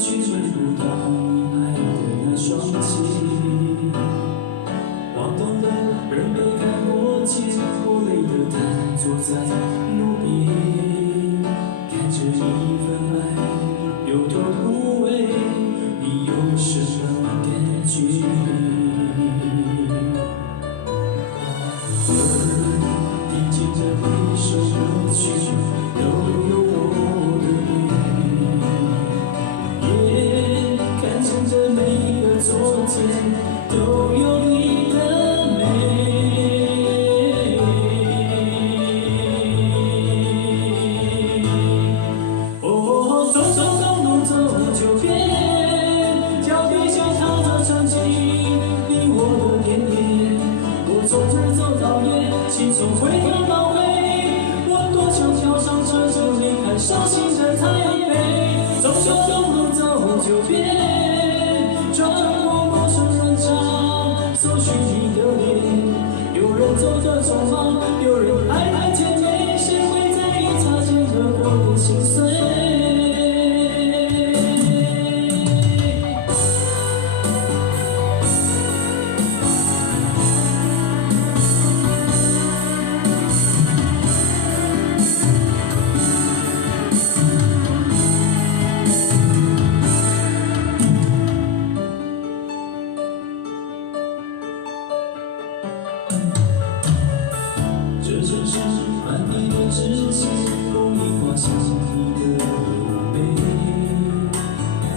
却买不到你爱的那双鞋。晃动的人被开过肩，我累得瘫坐在路边，看着一份爱有多无味，你有什么感觉？听见这每首歌曲都有我的美，看见这每个昨天都有你的美。哦，走走东路走九遍，脚底下踏着曾经你我的点点，我从日走到夜，心从回跳到回，我多想跳上车就离开伤心的台北。走走东路走九遍，穿过陌生人潮，搜寻你的脸。有人走得匆忙，有人爱爱甜美，谁会在意擦肩而过的心碎？这城市满地的纸钱，容易滑向你的墓碑。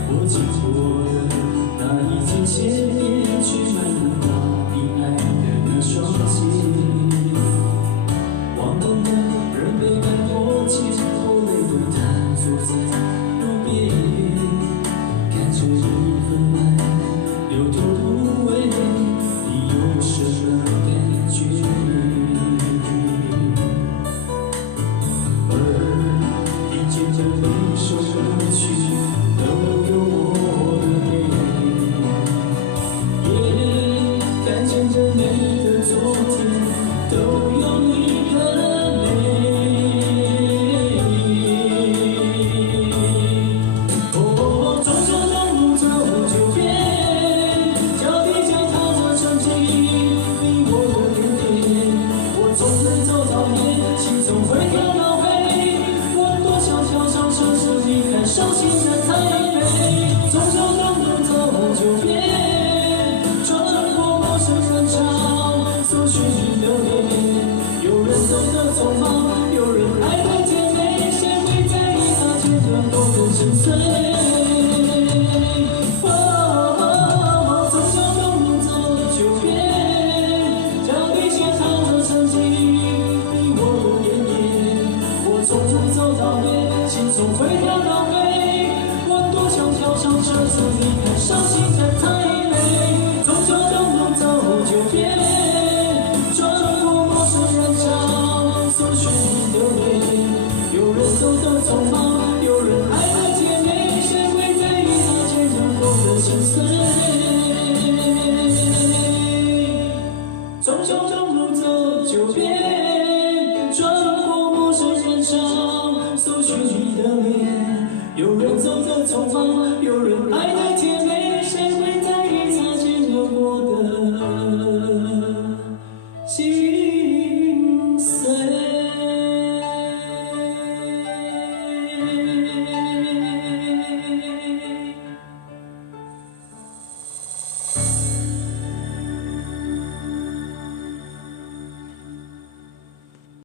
我经过的那一间千年，却买不到你爱的那双鞋。晃动的人被赶过肩，我累得瘫坐在路边，看着一份爱有多无味，你有什么感觉？这每首歌曲都有我的美，看见这每个昨天都有你的美。哦，走走东路走九遍，脚底下踏着曾经你我的点点，我从日走到夜，心从回跳到黑。跳上车子离开伤心的台北，走走东路走九遍，穿过陌生人潮，搜寻你的脸。有人走得匆忙，有人爱得甜美，谁会在意擦肩而过的心碎？哦，走走东路走九遍，脚底下踏着曾经你我的点点，我从日走到夜。心从回跳到黑，我多想跳上车子离开伤心的台北。走走东路走九遍，穿过陌生人潮，搜寻你的脸。有人走得匆忙，有人爱爱甜美，谁会在意擦肩而过的心碎？走走东路走九遍，穿过陌生人潮，搜寻你的脸。有人走得匆忙。